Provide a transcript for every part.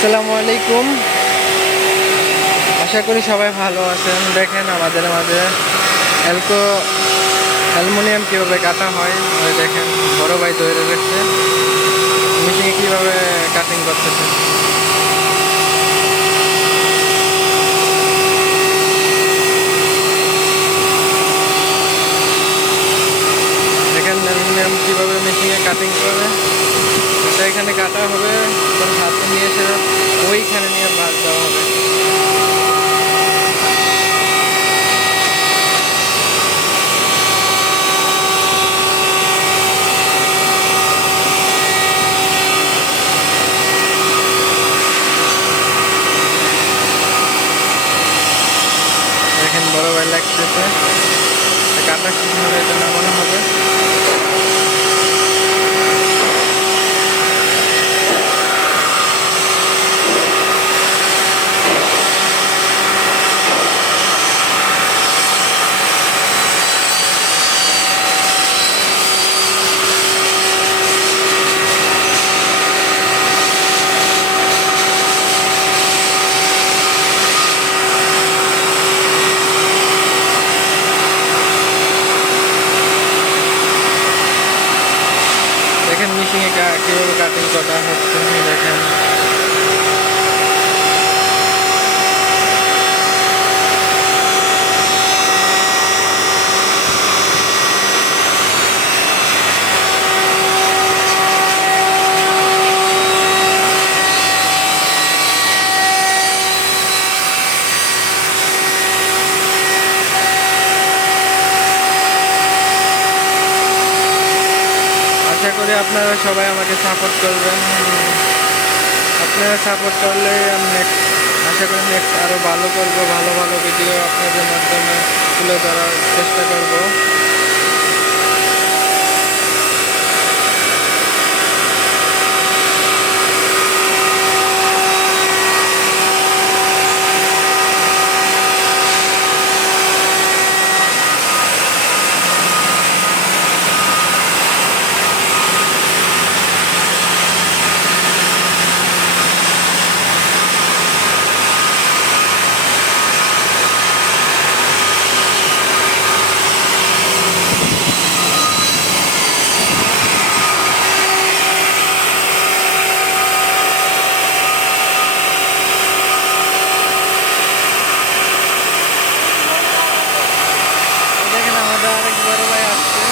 আসসালামু আলাইকুম। আশা করি সবাই ভালো আছেন। দেখেন আমাদের মাঝে অ্যালুমিনিয়াম কীভাবে কাটা হয়, ওই দেখেন বড় ভাই ধরে রেখেছে, মেশিনে কীভাবে কাটিং করতেছে। দেখেন অ্যালুমিনিয়াম কীভাবে মেশিনে কাটিং করে, এটা এখানে কাটা হবে, হাতে নিয়ে এসে ওইখানে নিয়ে ভাঁজ দেওয়া হবে। দেখেন বড় ভাই লাগতেছে, কাটা শেষ হলে এটা নামানো হবে। দেখেন মেশিনে কীভাবে কাটিং করা হচ্ছে, দেখেন আশা করি আপনারা সবাই আমাকে সাপোর্ট করবেন। আপনারা সাপোর্ট করলে আমি আশা করি নেক্সট আরও ভালো করবো, ভালো ভালো ভিডিও আপনাদের মাধ্যমে তুলে ধরার চেষ্টা করব। দেখেন আমাদের আরেক বড় ভাই আসছে।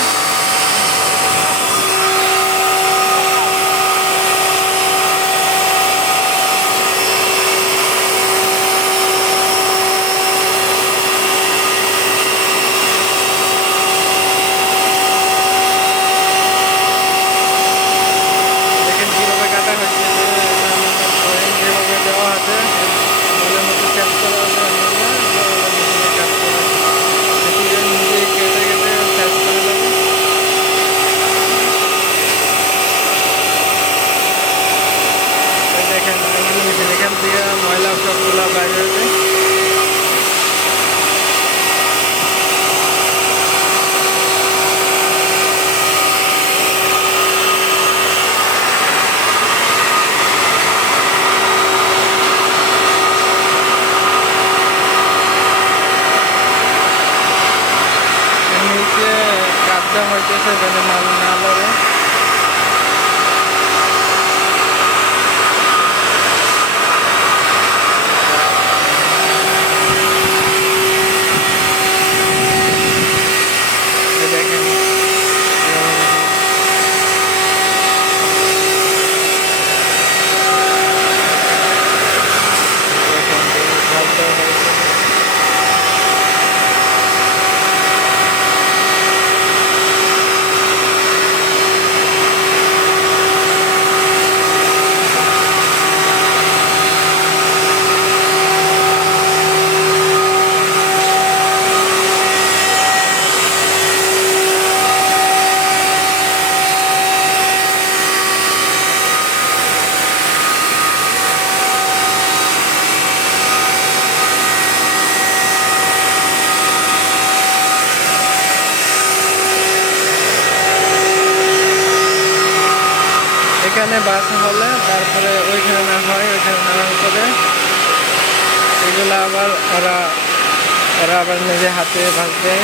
দেখেন কীভাবে কাটা হয়েছে, যেভাবে দেওয়া আছে মনের মধ্যে সেট করা হবে, মেশিনে কাজ করা নিজে কেটে কেটে সেট করে নেবে। দেখেন মেশিন এখান থেকে ময়লা সবগুলা বাইরে হয়েছে। নিচে কাজটা হইতেছে যেন মাল না লড়ে। এখানে বাসা হলে তারপরে ওইখানে না হয়, ওইখানে নেওয়ার পরে এগুলো আবার ওরা ওরা আবার নিজে হাতে ভাজবে।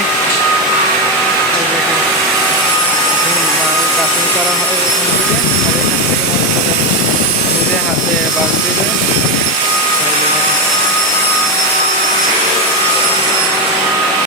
কাটিং করা হয় ওখান থেকে, আর এখান থেকে মনে করেন নিজে হাতে বাস দিবে।